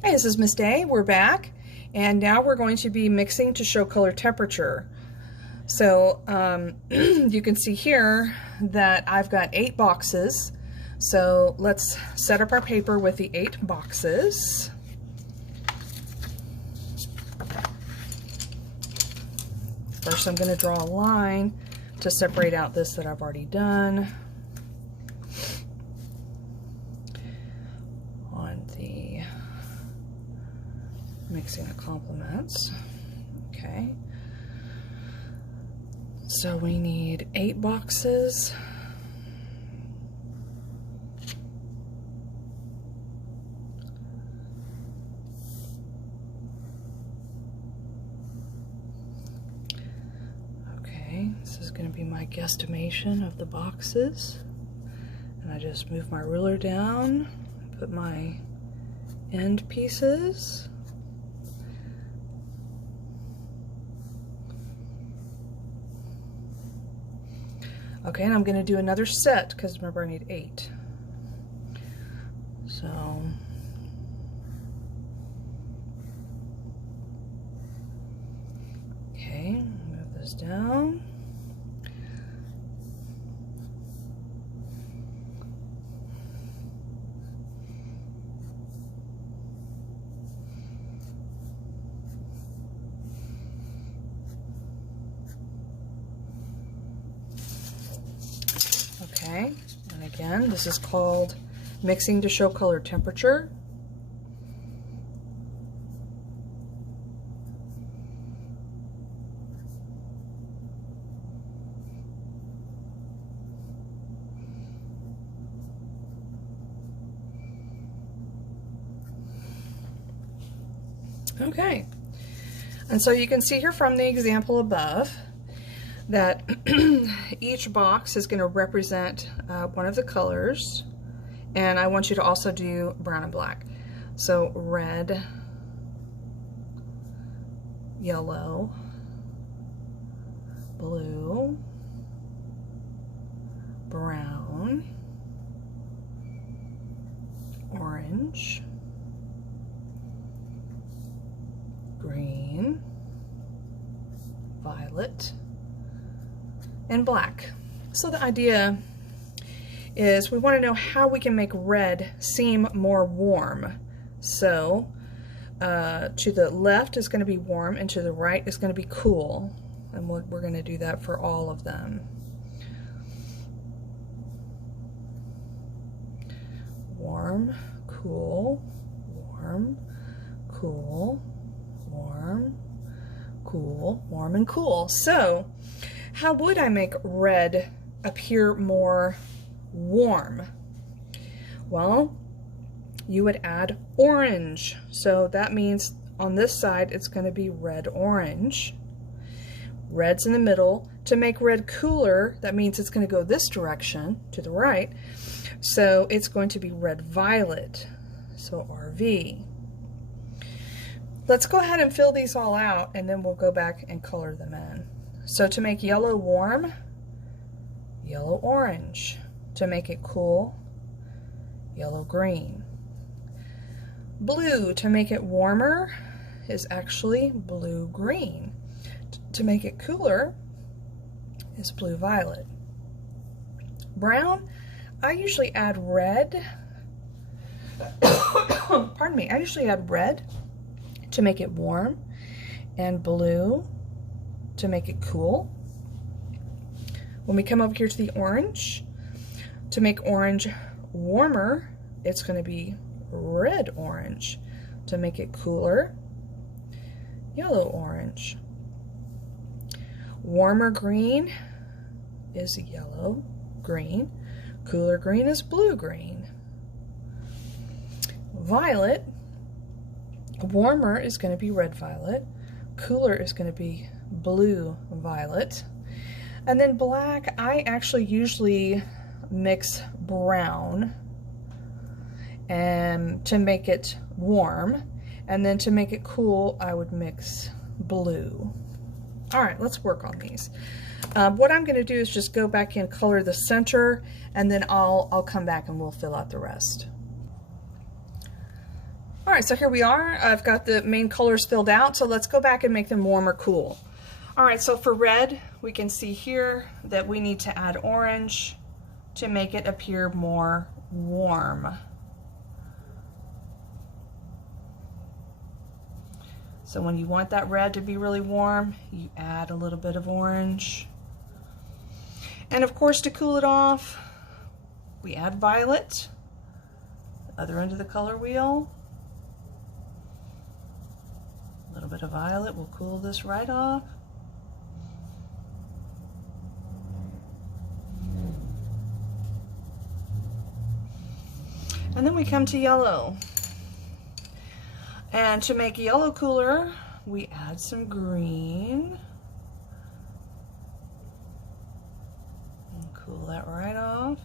Hey, this is Miss Day. We're back, and now we're going to be mixing to show color temperature. So you can see here that I've got 8 boxes. So let's set up our paper with the 8 boxes. First, I'm going to draw a line to separate out this that I've already done. On the mixing the complements. Okay. So we need 8 boxes. Okay, this is going to be my guesstimation of the boxes. And I just move my ruler down, put my end pieces. Okay, and I'm going to do another set because remember I need 8. So okay, move this down. Okay, and again, this is called mixing to show color temperature. Okay, and so you can see here from the example above that each box is going to represent one of the colors, and I want you to also do brown and black. So red, yellow, blue, brown, orange, green, violet, and black. So the idea is we want to know how we can make red seem more warm. So to the left is going to be warm and to the right is going to be cool, and we're going to do that for all of them. Warm, cool, warm, cool, warm, cool, warm, and cool. So how would I make red appear more warm? Well, you would add orange. So that means on this side it's going to be red-orange. Red's in the middle. To make red cooler, that means it's going to go this direction to the right. So it's going to be red-violet. So RV. Let's go ahead and fill these all out, and then we'll go back and color them in. So to make yellow warm, yellow-orange. To make it cool, yellow-green. Blue, to make it warmer, is actually blue-green. To make it cooler is blue-violet. Brown, I usually add red. Pardon me, I usually add red to make it warm, and blue to make it cool. When we come over here to the orange, to make orange warmer, it's going to be red-orange. To make it cooler, yellow-orange. Warmer green is yellow-green. Cooler green is blue-green. Violet, warmer is going to be red-violet. Cooler is going to be blue-violet. And then black, I actually usually mix brown and to make it warm, and then to make it cool I would mix blue. All right, let's work on these. What I'm going to do is just go back and color the center, and then I'll come back and we'll fill out the rest. All right, so here we are. I've got the main colors filled out, so let's go back and make them warm or cool. All right, so for red, we can see here that we need to add orange to make it appear more warm. So when you want that red to be really warm, you add a little bit of orange. And of course, to cool it off, we add violet, the other end of the color wheel. A little bit of violet will cool this right off. And then we come to yellow. And to make yellow cooler, we add some green. And cool that right off,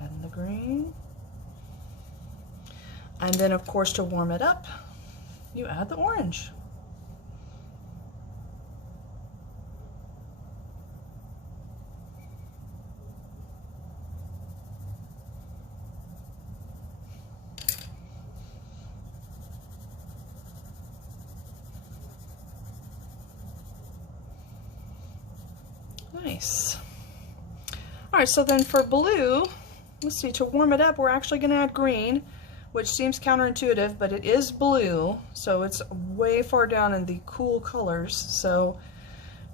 adding the green. And then of course to warm it up, you add the orange. Nice. All right, so then for blue, let's see, to warm it up, we're actually going to add green, which seems counterintuitive, but it is blue, so it's way far down in the cool colors. So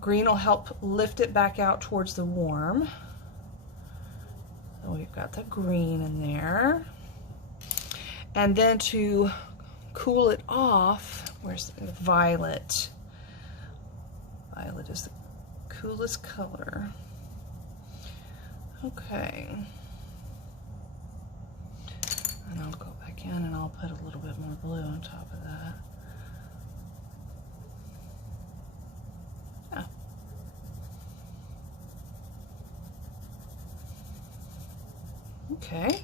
green will help lift it back out towards the warm. So we've got the green in there. And then to cool it off, where's the violet? Violet is the coolest color. Okay. And I'll go back in and I'll put a little bit more blue on top of that. Yeah. Okay.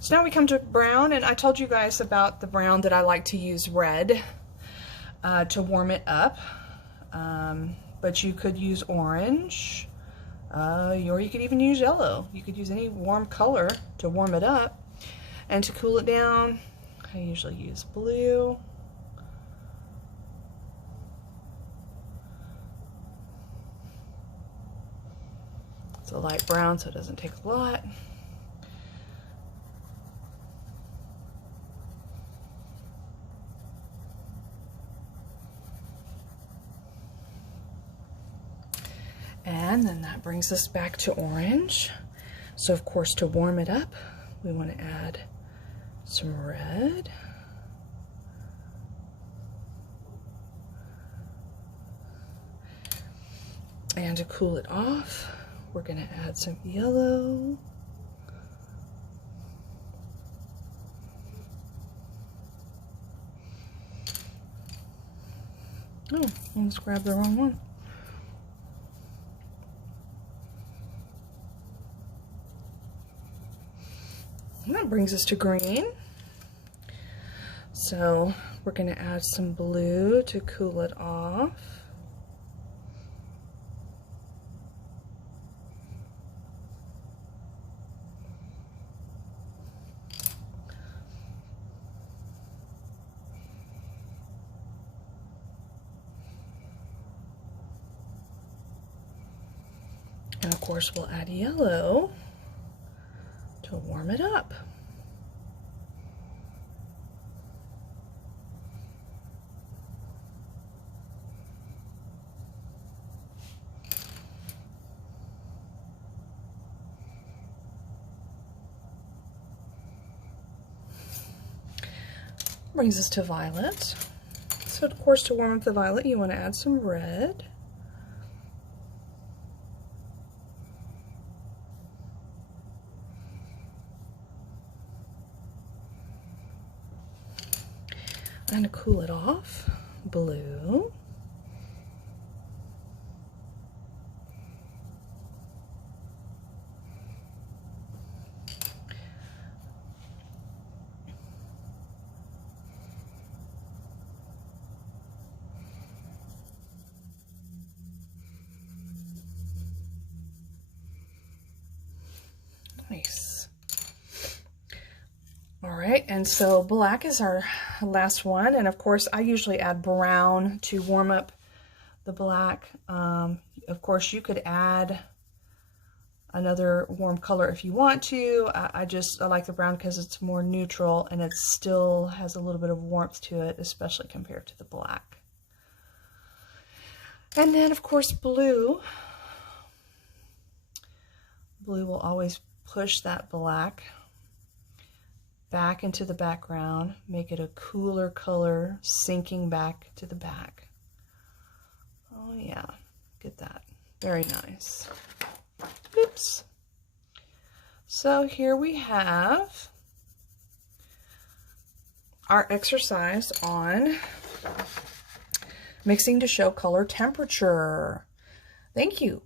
So now we come to brown, and I told you guys about the brown that I like to use red to warm it up. But you could use orange, or you could even use yellow. You could use any warm color to warm it up. And to cool it down, I usually use blue. It's a light brown, so it doesn't take a lot. And then that brings us back to orange. So of course, to warm it up, we want to add some red. And to cool it off, we're going to add some yellow. Oh, I almost grabbed the wrong one. And that brings us to green. So we're going to add some blue to cool it off. And of course we'll add yellow to warm it up. Brings us to violet. So of course, to warm up the violet, you want to add some red. And to cool it off, blue. Nice. All right, and so black is our last one, and of course I usually add brown to warm up the black. Of course you could add another warm color if you want to. I like the brown because it's more neutral and it still has a little bit of warmth to it, especially compared to the black. And then of course blue. Blue will always push that black back into the background, make it a cooler color, sinking back to the back. Oh yeah, get that. Very nice. Oops. So here we have our exercise on mixing to show color temperature. Thank you.